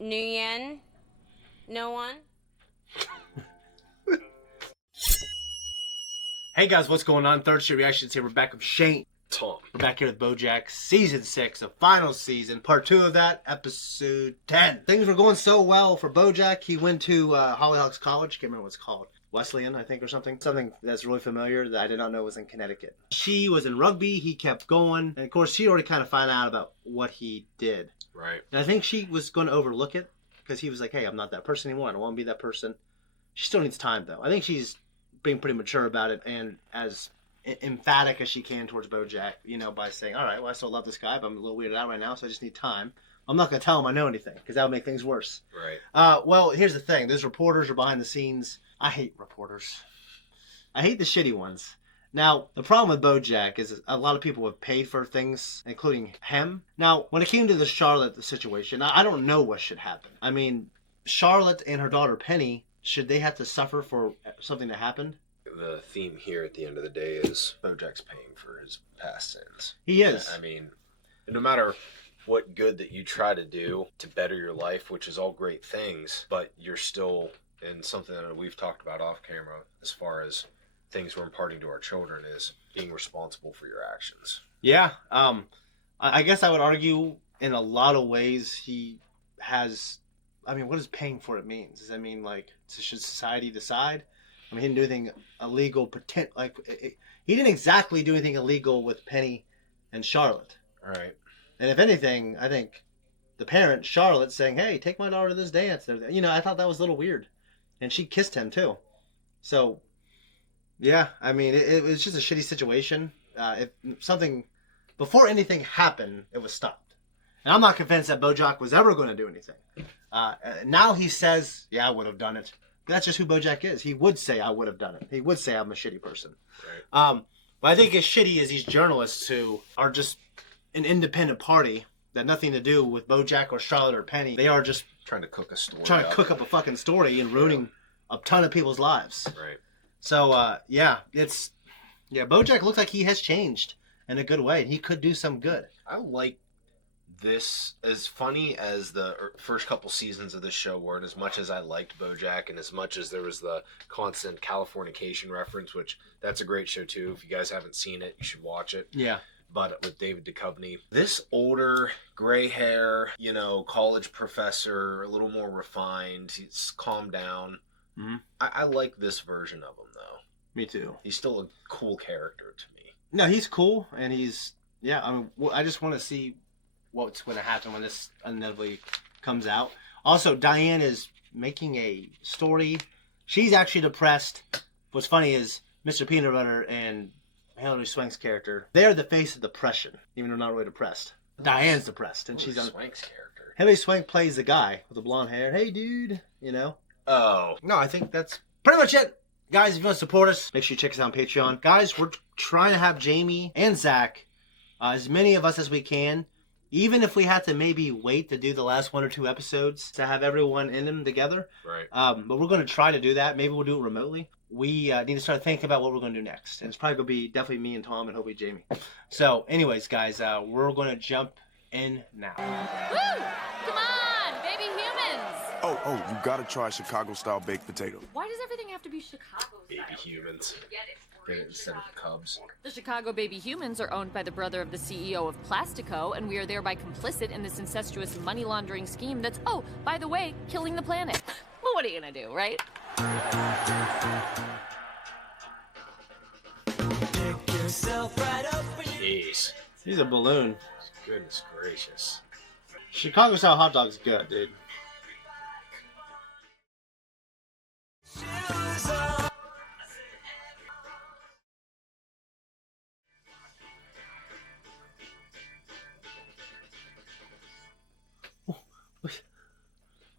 Nguyen? No one? Hey guys, what's going on? Third Street Reactions here. We're back with Shane. Tom. We're back here with BoJack Season 6, the final season, part 2 of that, episode 10. Things were going so well for BoJack. He went to Hollyhocks College. Can't remember what it's called. Wesleyan, I think, or something. Something that's really familiar that I did not know was in Connecticut. She was in rugby. He kept going. And of course, she already kind of found out about what he did. Right. And I think she was going to overlook it because he was like, hey, I'm not that person anymore. I don't want to be that person. She still needs time, though. I think she's being pretty mature about it and as emphatic as she can towards BoJack, you know, by saying, all right, well, I still love this guy, but I'm a little weirded out right now, so I just need time. I'm not going to tell him I know anything because that would make things worse. Right. Well, here's the thing. Those reporters are behind the scenes. I hate reporters. I hate the shitty ones. Now, the problem with BoJack is a lot of people have paid for things, including him. Now, when it came to the Charlotte situation, I don't know what should happen. I mean, Charlotte and her daughter Penny, should they have to suffer for something that happened? The theme here at the end of the day is BoJack's paying for his past sins. He is. I mean, no matter what good that you try to do to better your life, which is all great things, but you're still in something that we've talked about off camera as far as things we're imparting to our children is being responsible for your actions. Yeah. I guess I would argue in a lot of ways he has... I mean, what does paying for it mean? Does that mean, like, should society decide? I mean, he didn't do anything illegal. He didn't exactly do anything illegal with Penny and Charlotte. Right. And if anything, I think the parent, Charlotte, saying, hey, take my daughter to this dance. You know, I thought that was a little weird. And she kissed him, too. So, yeah, I mean, it was just a shitty situation. If something, before anything happened, it was stopped. And I'm not convinced that BoJack was ever going to do anything. Now he says, yeah, I would have done it. That's just who BoJack is. He would say, I would have done it. He would say I'm a shitty person. Right. But I think as shitty as these journalists who are just an independent party that nothing to do with BoJack or Charlotte or Penny. They are just trying to cook a story. Trying to cook up a fucking story and ruining a ton of people's lives. Right. So, yeah, BoJack looks like he has changed in a good way. He could do some good. I like this, as funny as the first couple seasons of this show were, and as much as I liked BoJack, and as much as there was the constant Californication reference, which that's a great show too. If you guys haven't seen it, you should watch it. Yeah. But with David Duchovny, this older, gray hair, you know, college professor, a little more refined. He's calmed down. Mm-hmm. I like this version of him though. Me too. He's still a cool character to me. No, he's cool, and I mean, I just want to see what's going to happen when this inevitably comes out. Also, Diane is making a story. She's actually depressed. What's funny is Mr. Peanut Butter and Hilary Swank's character, they're the face of depression, even though they're not really depressed. Diane's depressed, and she's on Swank's character. Hilary Swank plays the guy with the blonde hair. Hey, dude, you know. Oh. No, I think that's pretty much it. Guys, if you want to support us, make sure you check us out on Patreon. Guys, we're trying to have Jamie and Zach, as many of us as we can. Even if we have to maybe wait to do the last 1 or 2 episodes to have everyone in them together. Right. But we're going to try to do that. Maybe we'll do it remotely. We need to start thinking about what we're going to do next. And it's probably going to be definitely me and Tom and hopefully Jamie. So anyways, guys, we're going to jump in now. Woo! Come on, baby humans! Oh, you got to try Chicago-style baked potato. Why does everything have to be Chicago Baby humans. Get it instead of Cubs. The Chicago Baby Humans are owned by the brother of the CEO of Plastico, and we are thereby complicit in this incestuous money laundering scheme that's, oh, by the way, killing the planet. Well, what are you gonna do, right? Jeez. He's a balloon. Goodness gracious. Chicago style hot dog's good, dude.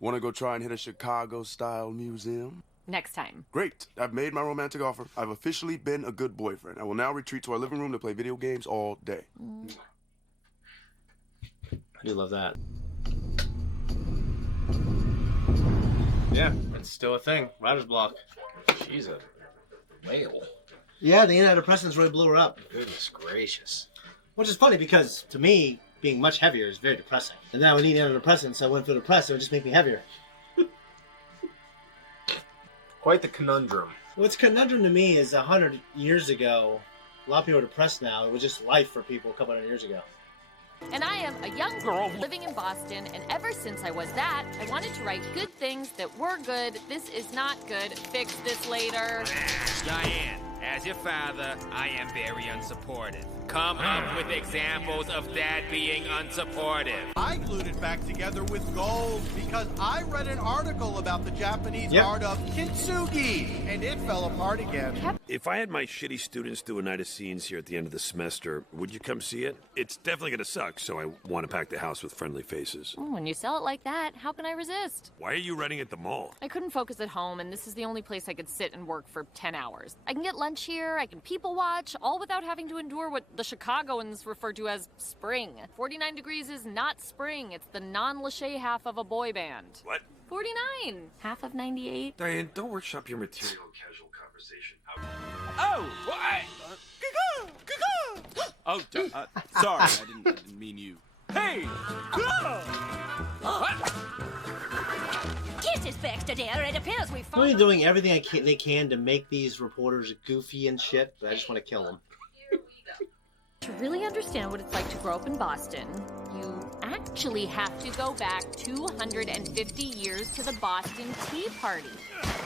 Want to go try and hit a Chicago-style museum? Next time. Great. I've made my romantic offer. I've officially been a good boyfriend. I will now retreat to our living room to play video games all day. I do love that. Yeah, it's still a thing. Writer's block. She's a whale. Yeah, the antidepressants really blew her up. Goodness gracious. Which is funny because, to me, being much heavier is very depressing. And then I would need antidepressants, so I wouldn't feel depressed, it would just make me heavier. Quite the conundrum. What's conundrum to me is 100 years ago, a lot of people are depressed now. It was just life for people a couple hundred years ago. And I am a young girl living in Boston, and ever since I was that, I wanted to write good things that were good. This is not good. Fix this later. Diane, as your father, I am very unsupportive. Come up with examples of Dad being unsupportive. I glued it back together with gold because I read an article about the Japanese art of kintsugi, and it fell apart again. If I had my shitty students do a night of scenes here at the end of the semester, would you come see it? It's definitely going to suck, so I want to pack the house with friendly faces. When you sell it like that, how can I resist? Why are you renting at the mall? I couldn't focus at home, and this is the only place I could sit and work for 10 hours. I can get lunch here, I can people watch, all without having to endure what the Chicagoans refer to as spring. 49 degrees is not spring. It's the non-Lachey half of a boy band. What? 49. Half of 98. Diane, don't workshop your material casual conversation. Oh, well, Sorry, I didn't mean you. hey! This is Baxter there. It appears we I'm found... really doing everything they can to make these reporters goofy and shit, but I just want to kill them. To really understand what it's like to grow up in Boston, you actually have to go back 250 years to the Boston Tea Party.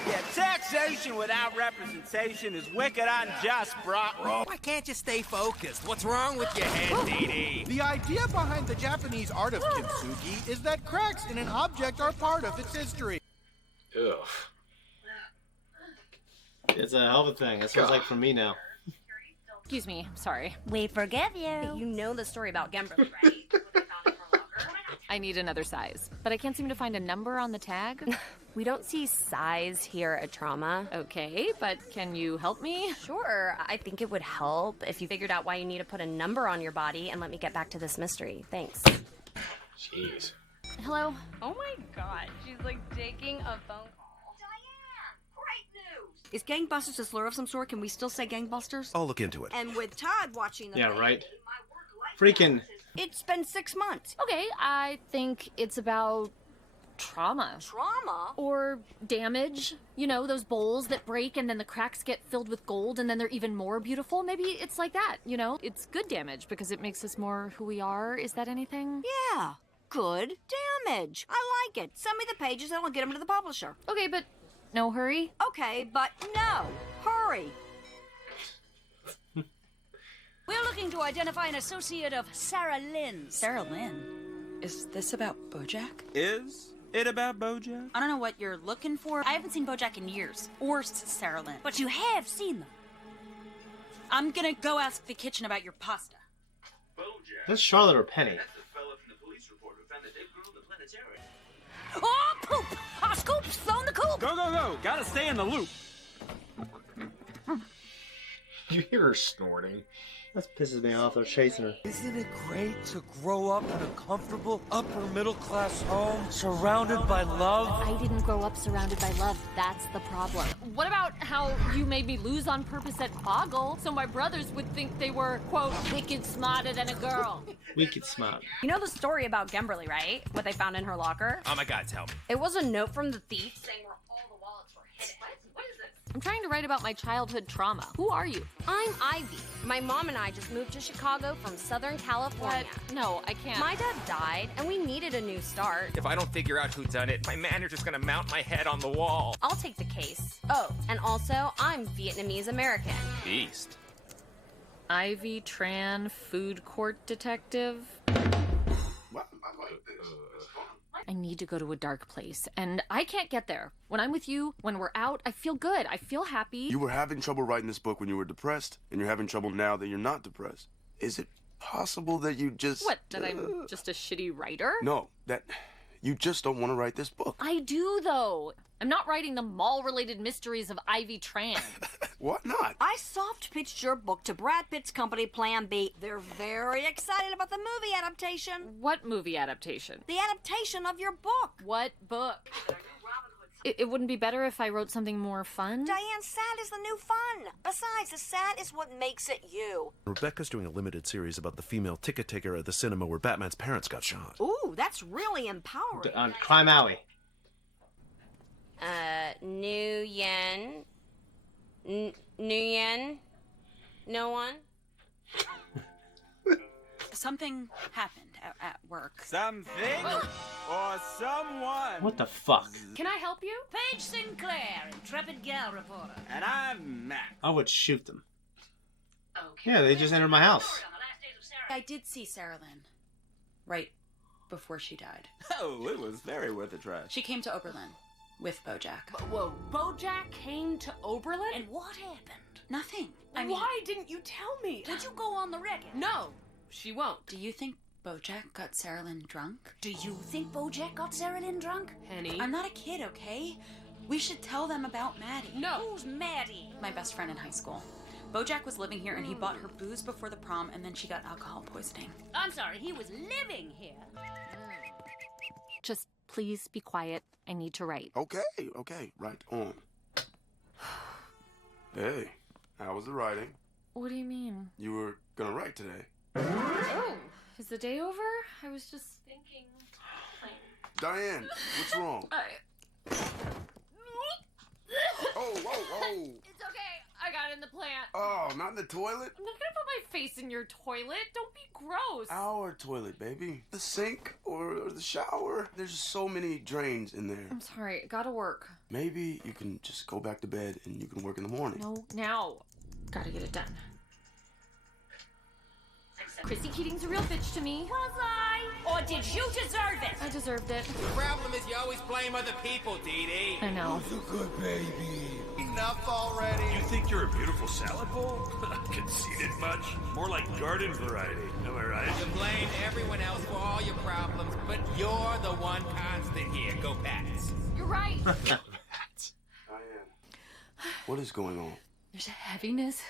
Yeah, taxation without representation is wicked unjust, bro. Why can't you stay focused? What's wrong with your head, Dee? The idea behind the Japanese art of kintsugi is that cracks in an object are part of its history. Ugh. It's a hell of a thing. That's what it's like for me now. Excuse me, sorry. We forgive you. You know the story about Gemberly, right? I need another size, but I can't seem to find a number on the tag. We don't see size here at Trauma. Okay, but can you help me? Sure, I think it would help if you figured out why you need to put a number on your body and let me get back to this mystery. Thanks. Jeez. Hello? Oh my god, she's like taking a phone call. Is gangbusters a slur of some sort? Can we still say gangbusters? I'll look into it. And with Todd watching the Yeah, right. Freaking. It's been 6 months. Okay, I think it's about trauma. Trauma? Or damage. You know, those bowls that break and then the cracks get filled with gold and then they're even more beautiful. Maybe it's like that, you know? It's good damage because it makes us more who we are. Is that anything? Yeah. Good damage. I like it. Send me the pages and I'll get them to the publisher. Okay, but no hurry. Okay, but no. Hurry. We're looking to identify an associate of Sarah Lynn's. Sarah Lynn? Is this about BoJack? Is it about BoJack? I don't know what you're looking for. I haven't seen BoJack in years. Or Sarah Lynn. But you have seen them. I'm gonna go ask the kitchen about your pasta. That's Charlotte or Penny. Oh, poop! Our scoop's flown the coop! Go, go, go! Gotta stay in the loop. You hear her snorting. That pisses me off. They're chasing her. Isn't it great to grow up in a comfortable, upper-middle-class home, surrounded by love? I didn't grow up surrounded by love. That's the problem. What about how you made me lose on purpose at Boggle so my brothers would think they were, quote, wicked smarter than a girl? Wicked smart. You know the story about Gemberly, right? What they found in her locker? Oh my god, tell me. It was a note from the thief saying where all the wallets were hidden. What is this? I'm trying to write about my childhood trauma. Who are you? I'm Ivy. My mom and I just moved to Chicago from Southern California. What? No, I can't. My dad died, and we needed a new start. If I don't figure out who done it, my manager's gonna mount my head on the wall. I'll take the case. Oh, and also, I'm Vietnamese American. Beast. Ivy Tran, food court detective. I need to go to a dark place, and I can't get there. When I'm with you, when we're out, I feel good. I feel happy. You were having trouble writing this book when you were depressed, and you're having trouble now that you're not depressed. Is it possible that you just... What, that I'm just a shitty writer? No, that you just don't want to write this book. I do, though. I'm not writing the mall-related mysteries of Ivy Tran. Why not? I soft pitched your book to Brad Pitt's company, Plan B. They're very excited about the movie adaptation. What movie adaptation? The adaptation of your book. What book? It wouldn't be better if I wrote something more fun? Diane, sad is the new fun. Besides, the sad is what makes it you. Rebecca's doing a limited series about the female ticket taker at the cinema where Batman's parents got shot. Ooh, that's really empowering. On Crime Alley. New Yen. New Yen? No one? Something happened at work. Something or someone. What the fuck? Can I help you? Paige Sinclair, intrepid gal reporter. And I'm Mac. I would shoot them. Okay. Yeah, they just entered my house. I did see Sarah Lynn. Right before she died. Oh, it was very worth a try. She came to Oberlin with BoJack. Whoa, BoJack came to Oberlin? And what happened? Nothing. Why didn't you tell me? Would you go on the record? No, she won't. Do you think BoJack got Sarah Lynn drunk? Do you think BoJack got Sarah Lynn drunk? Penny. I'm not a kid, okay? We should tell them about Maddie. No. Who's Maddie? My best friend in high school. BoJack was living here and he bought her booze before the prom and then she got alcohol poisoning. I'm sorry, he was living here. Just please be quiet. I need to write. Okay, right on. Hey, how was the writing? What do you mean? You were gonna write today. Oh, is the day over? I was just thinking. Diane, what's wrong? Oh. It's okay. I got in the plant. Oh, not in the toilet? I'm not gonna put my face in your toilet. Don't be gross. Our toilet, baby. The sink or the shower. There's so many drains in there. I'm sorry. Gotta work. Maybe you can just go back to bed and you can work in the morning. No, now. Gotta get it done. Chrissy Keating's a real bitch to me. Was I? Or did you deserve it? I deserved it. The problem is you always blame other people, Dee Dee. I know. You're a good baby. Enough already. You think you're a beautiful salad bowl? Conceited much? More like garden variety, am I right? You blame everyone else for all your problems, but you're the one constant here. Go Pats. You're right. Diane, what is going on? There's a heaviness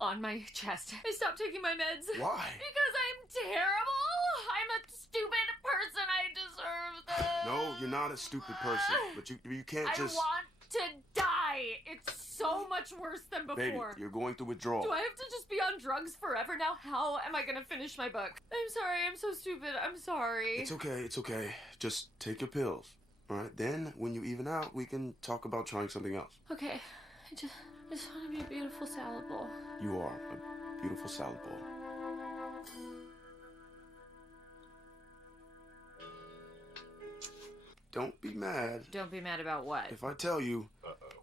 on my chest. I stopped taking my meds. Why? Because I'm terrible. I'm a stupid person. I deserve this. No, you're not a stupid person, but you can't just... I want to die. It's so much worse than before. Baby, you're going through withdrawal. Do I have to just be on drugs forever now? How am I gonna finish my book? I'm sorry. I'm so stupid. I'm sorry. It's okay. Just take your pills, all right? Then, when you even out, we can talk about trying something else. Okay. I just want to be a beautiful salad bowl. You are a beautiful salad bowl. Don't be mad. Don't be mad about what? If I tell you,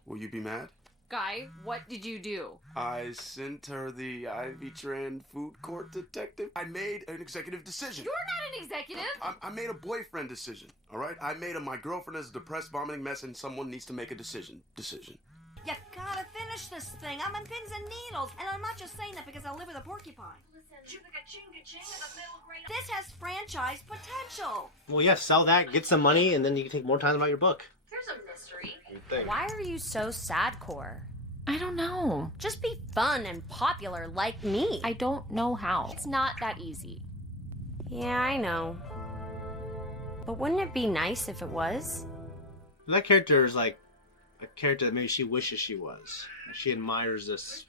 will you be mad? Guy, what did you do? I sent her the Ivy Tran food court detective. I made an executive decision. You're not an executive. I made a boyfriend decision, all right? I made my girlfriend is a depressed, vomiting mess, and someone needs to make a decision. You gotta finish this thing. I'm on pins and needles. And I'm not just saying that because I live with a porcupine. This has franchise potential. Well, yeah, sell that, get some money, and then you can take more time about your book. Here's a mystery. Why are you so sadcore? I don't know. Just be fun and popular like me. I don't know how. It's not that easy. Yeah, I know. But wouldn't it be nice if it was? That character is like a character that maybe she wishes she was. She admires this.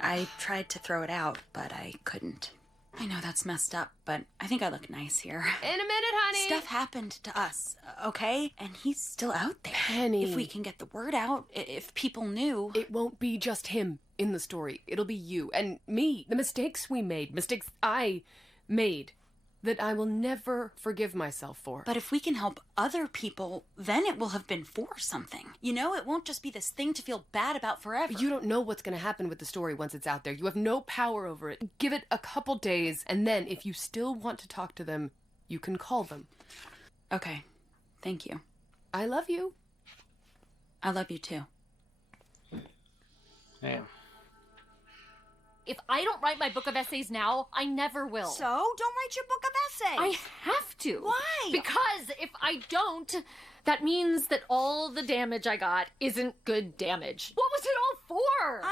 I tried to throw it out, but I couldn't. I know that's messed up, but I think I look nice here. In a minute, honey. Stuff happened to us, okay? And he's still out there. Penny. If we can get the word out, if people knew. It won't be just him in the story. It'll be you and me. The mistakes we made. Mistakes I made. That I will never forgive myself for. But if we can help other people, then it will have been for something. You know, it won't just be this thing to feel bad about forever. You don't know what's going to happen with the story once it's out there. You have no power over it. Give it a couple days, and then if you still want to talk to them, you can call them. Okay. Thank you. I love you. I love you too. Damn. If I don't write my book of essays now, I never will. So, don't write your book of essays. I have to. Why? Because if I don't, that means that all the damage I got isn't good damage. What was it all for?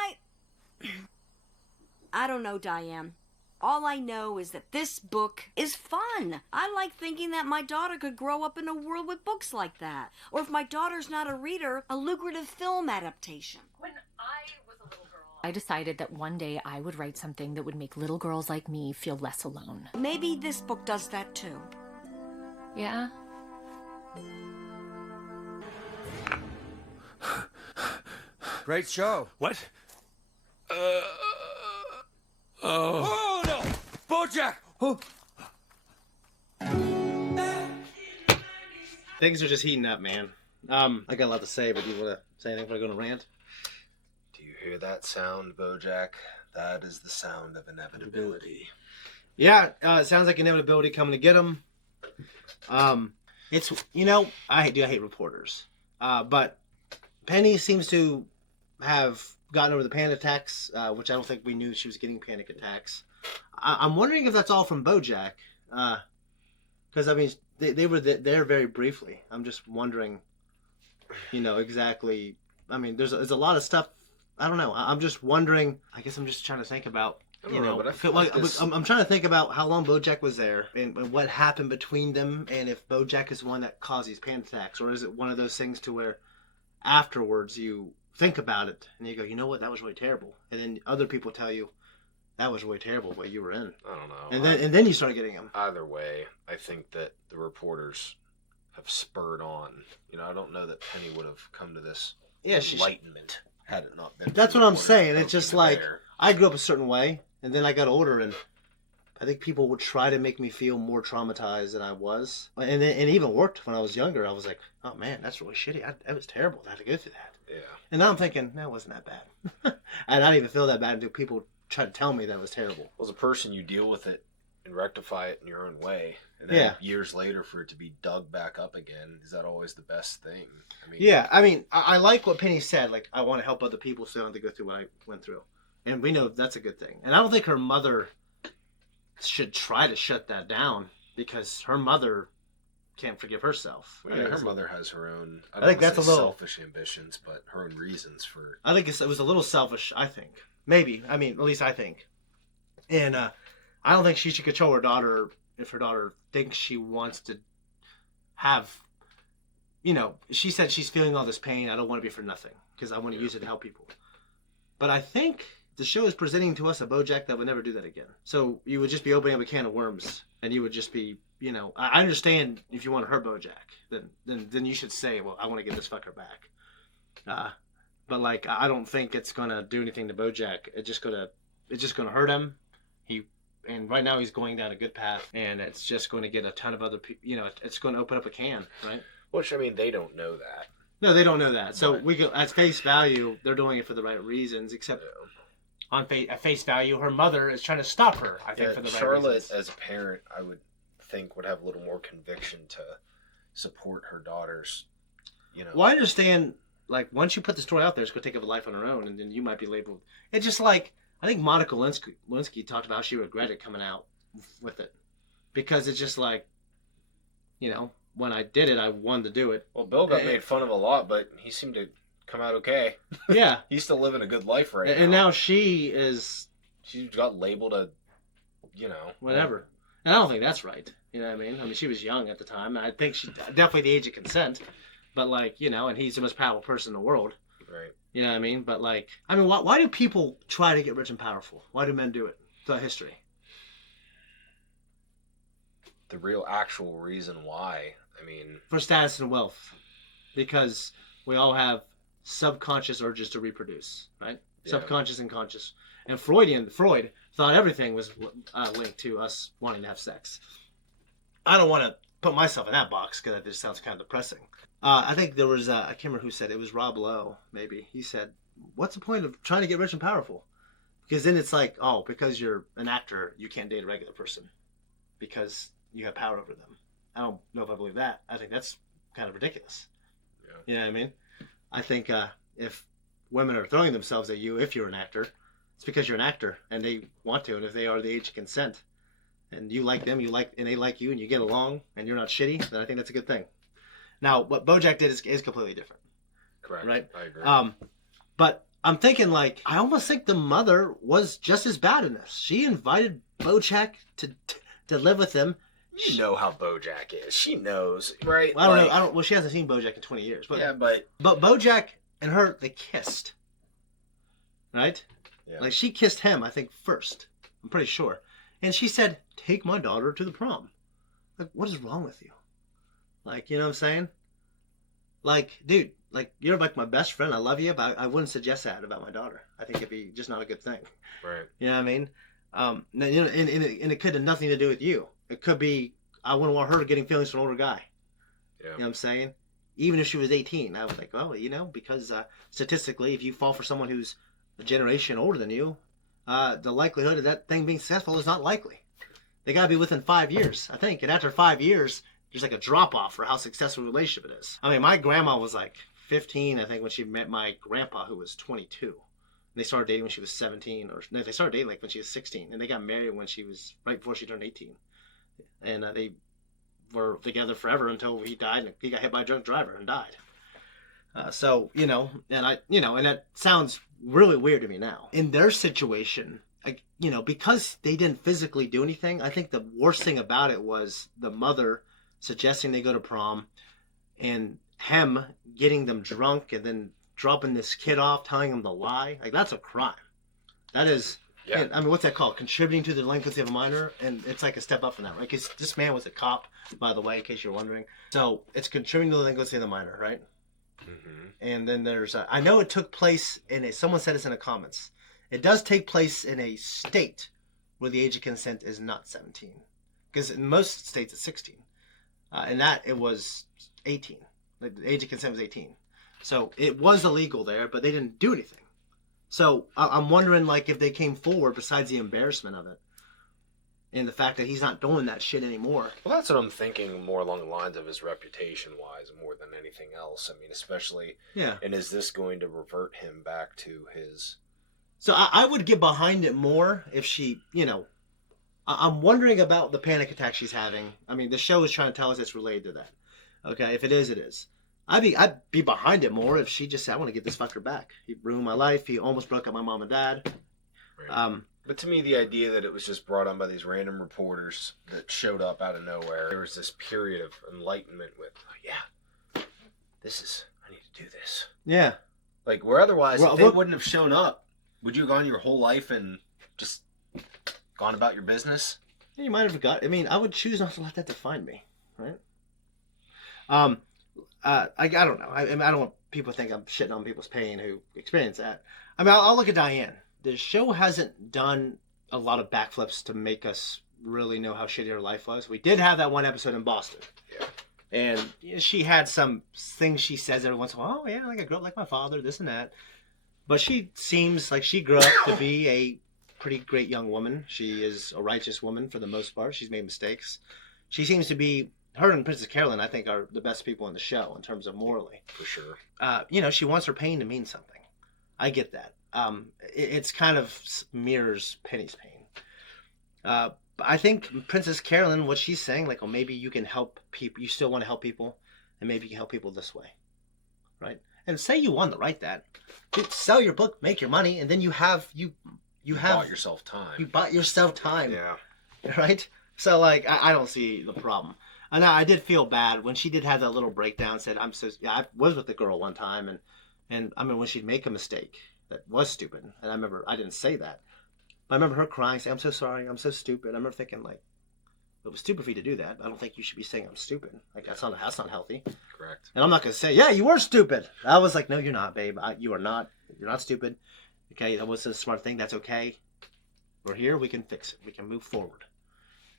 I don't know, Diane. All I know is that this book is fun. I like thinking that my daughter could grow up in a world with books like that. Or if my daughter's not a reader, a lucrative film adaptation. When I was a little girl, I decided that one day I would write something that would make little girls like me feel less alone. Maybe this book does that too. Yeah? Great show. What? Oh no! BoJack! Oh. Things are just heating up, man. I got a lot to say, but do you want to say anything before I go on a rant? Do you hear that sound, BoJack? That is the sound of inevitability. Yeah, it sounds like inevitability coming to get him. It's, I hate reporters. But Penny seems to have gotten over the panic attacks, which I don't think we knew she was getting panic attacks. I'm wondering if that's all from BoJack. Because, I mean, they were there very briefly. I'm just wondering, exactly. I mean, there's a lot of stuff. I don't know. I'm just wondering. I guess I'm just trying to think about, but I feel like I'm trying to think about how long BoJack was there and what happened between them, and if BoJack is the one that caused these panic attacks, or is it one of those things to where afterwards you think about it and you go, you know what, that was really terrible, and then other people tell you that was really terrible what you were in. I don't know. And then you start getting them. Either way, I think that the reporters have spurred on. I don't know that Penny would have come to this enlightenment had it not been. That's what I'm saying. It's just like I grew up a certain way, and then I got older, and I think people would try to make me feel more traumatized than I was. And it even worked when I was younger. I was like, oh man, that's really shitty. That was terrible. I had to go through that. Yeah. And now I'm thinking, no, it wasn't that bad. And I didn't even feel that bad until people tried to tell me that it was terrible. Well, as a person, you deal with it and rectify it in your own way. And then years later, for it to be dug back up again, is that always the best thing? I mean, I like what Penny said. Like, I want to help other people so I don't have to go through what I went through. And we know that's a good thing. And I don't think her mother should try to shut that down, because her mother can't forgive herself. Well, her mother has her own, I think that's a little selfish ambitions, but her own reasons for... I think it was a little selfish, I think. Maybe. I mean, at least I think. And I don't think she should control her daughter if her daughter thinks she wants to have... she said she's feeling all this pain. I don't want to be for nothing, because I want to use it to help people. But I think the show is presenting to us a BoJack that would never do that again. So you would just be opening up a can of worms, and you would just be, I understand if you want to hurt BoJack, then you should say, well, I want to get this fucker back. But like, I don't think it's gonna do anything to BoJack. It's just gonna hurt him. And right now he's going down a good path, and it's just going to get a ton of other people. It's going to open up a can, right? Which, I mean, they don't know that. No, they don't know that. So we go at face value, they're doing it for the right reasons. Except at face value, her mother is trying to stop her. I think for the right Charlotte, reasons. as a parent, I would think would have a little more conviction to support her daughters. Well, I understand. Like, once you put the story out there, it's going to take up a life on her own, and then you might be labeled. It's just like, I think Monica Lewinsky talked about how she regretted coming out with it. Because it's just like, when I did it, I wanted to do it. Well, Bill got made fun of a lot, but he seemed to come out okay. Yeah. He's still living a good life right now. And now she got labeled a, whatever. And I don't think that's right. You know what I mean? I mean, she was young at the time. I think she definitely the age of consent. But like, and he's the most powerful person in the world. Right. You know what I mean? But like, I mean, why do people try to get rich and powerful? Why do men do it throughout history? The real actual reason why, for status and wealth. Because we all have subconscious urges to reproduce, right? Yeah. Subconscious and conscious. And Freud thought everything was linked to us wanting to have sex. I don't want to put myself in that box, because that just sounds kind of depressing. I think there was, I can't remember who said it. It was Rob Lowe, maybe. He said, what's the point of trying to get rich and powerful? Because then it's like, oh, because you're an actor, you can't date a regular person because you have power over them. I don't know if I believe that. I think that's kind of ridiculous. Yeah. You know what I mean? I think if women are throwing themselves at you, if you're an actor, it's because you're an actor and they want to. And if they are the age of consent and you like them, and they like you, and you get along and you're not shitty, then I think that's a good thing. Now, what BoJack did is completely different. Correct. Right? I agree. But I'm thinking, like, I almost think the mother was just as bad in this. She invited BoJack to live with him. You know how BoJack is. She knows, right? Well, I don't know. Well, she hasn't seen BoJack in 20 years. But, yeah, but BoJack and her, they kissed. Right? Yeah. Like, she kissed him, I think, first. I'm pretty sure. And she said, take my daughter to the prom. Like, what is wrong with you? Like, you know what I'm saying? Like, dude, like, you're like my best friend. I love you, but I wouldn't suggest that about my daughter. I think it'd be just not a good thing. Right. You know what I mean? You know, and it could have nothing to do with you. It could be, I wouldn't want her getting feelings from an older guy. Yeah. You know what I'm saying? Even if she was 18, I was like, well, you know, because statistically, if you fall for someone who's a generation older than you, the likelihood of that thing being successful is not likely. They got to be within 5 years, I think. And after 5 years, there's like a drop-off for how successful a relationship it is. I mean, my grandma was like 15, I think, when she met my grandpa, who was 22. And they started dating when she was 17. Or no, they started dating like when she was 16. And they got married when she was right before she turned 18. And they were together forever until he died. And he got hit by a drunk driver and died. So, you know, and that sounds really weird to me now. In their situation, you know, because they didn't physically do anything, I think the worst thing about it was the mother suggesting they go to prom and him getting them drunk and then dropping this kid off, telling him to lie. Like, that's a crime. That is, yeah. I mean, what's that called? Contributing to the delinquency of a minor? And it's like a step up from that, right? Because this man was a cop, by the way, in case you're wondering. So it's contributing to the delinquency of the minor, right? Mm-hmm. And then there's, I know it took place someone said this in the comments. It does take place in a state where the age of consent is not 17. Because in most states it's 16. And that it was 18. Like, the age of consent was 18. So it was illegal there, but they didn't do anything. So I'm wondering, like, if they came forward besides the embarrassment of it and the fact that he's not doing that shit anymore. Well, that's what I'm thinking, more along the lines of his reputation-wise, more than anything else. I mean, especially... Yeah. And is this going to revert him back to his... So I would get behind it more if she, you know... I'm wondering about the panic attack she's having. I mean, the show is trying to tell us it's related to that. Okay, if it is, it is. I'd be behind it more if she just said, I want to get this fucker back. He ruined my life. He almost broke up my mom and dad. Right. But to me, the idea that it was just brought on by these random reporters that showed up out of nowhere, there was this period of enlightenment with, oh, yeah, I need to do this. Yeah. Like, where otherwise, if they wouldn't have shown up, would you have gone your whole life and just gone about your business? Yeah, you might have forgot. I mean, I would choose not to let that define me, right? I don't know. I don't want people to think I'm shitting on people's pain who experience that. I mean, I'll look at Diane. The show hasn't done a lot of backflips to make us really know how shitty her life was. We did have that one episode in Boston. Yeah. And she had some things she says every once in a while. Oh, yeah, like I grew up like my father, this and that. But she seems like she grew up to be a pretty great young woman. She is a righteous woman for the most part. She's made mistakes. She seems to be... Her and Princess Carolyn, I think, are the best people in the show in terms of morally. For sure. You know, she wants her pain to mean something. I get that. It's kind of mirrors Penny's pain. But I think Princess Carolyn, what she's saying, like, well, maybe you can help people. You still want to help people, and maybe you can help people this way, right? And say you want to write that, sell your book, make your money, and then you have bought yourself time. You bought yourself time. Yeah. Right. So, like, I don't see the problem. And I did feel bad when she did have that little breakdown. Said, I was with the girl one time, and I mean, when she'd make a mistake that was stupid, and I remember I didn't say that, but I remember her crying, saying, I'm so sorry, I'm so stupid. I remember thinking, like, it was stupid for you to do that. I don't think you should be saying I'm stupid. Like, that's not healthy. Correct. And I'm not going to say, yeah, you were stupid. I was like, no, you're not, babe. You are not. You're not stupid. Okay, that was a smart thing. That's okay. We're here. We can fix it. We can move forward.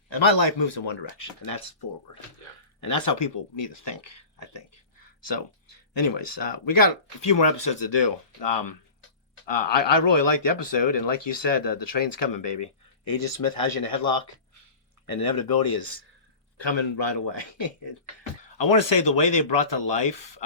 And my life moves in one direction, and that's forward. Yeah. And that's how people need to think, I think. So, anyways, we got a few more episodes to do. I really liked the episode, and like you said, the train's coming, baby. Agent Smith has you in a headlock, and inevitability is coming right away. I want to say the way they brought to life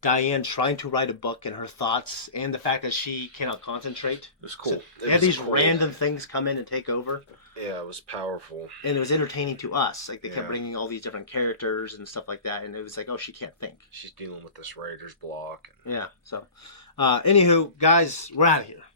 Diane trying to write a book and her thoughts, and the fact that she cannot concentrate. It was cool. So they had these random things come in and take over. Yeah, it was powerful. And it was entertaining to us. Like, they kept bringing all these different characters and stuff like that, and it was like, oh, she can't think. She's dealing with this writer's block. Yeah, so... anywho, guys, we're out of here.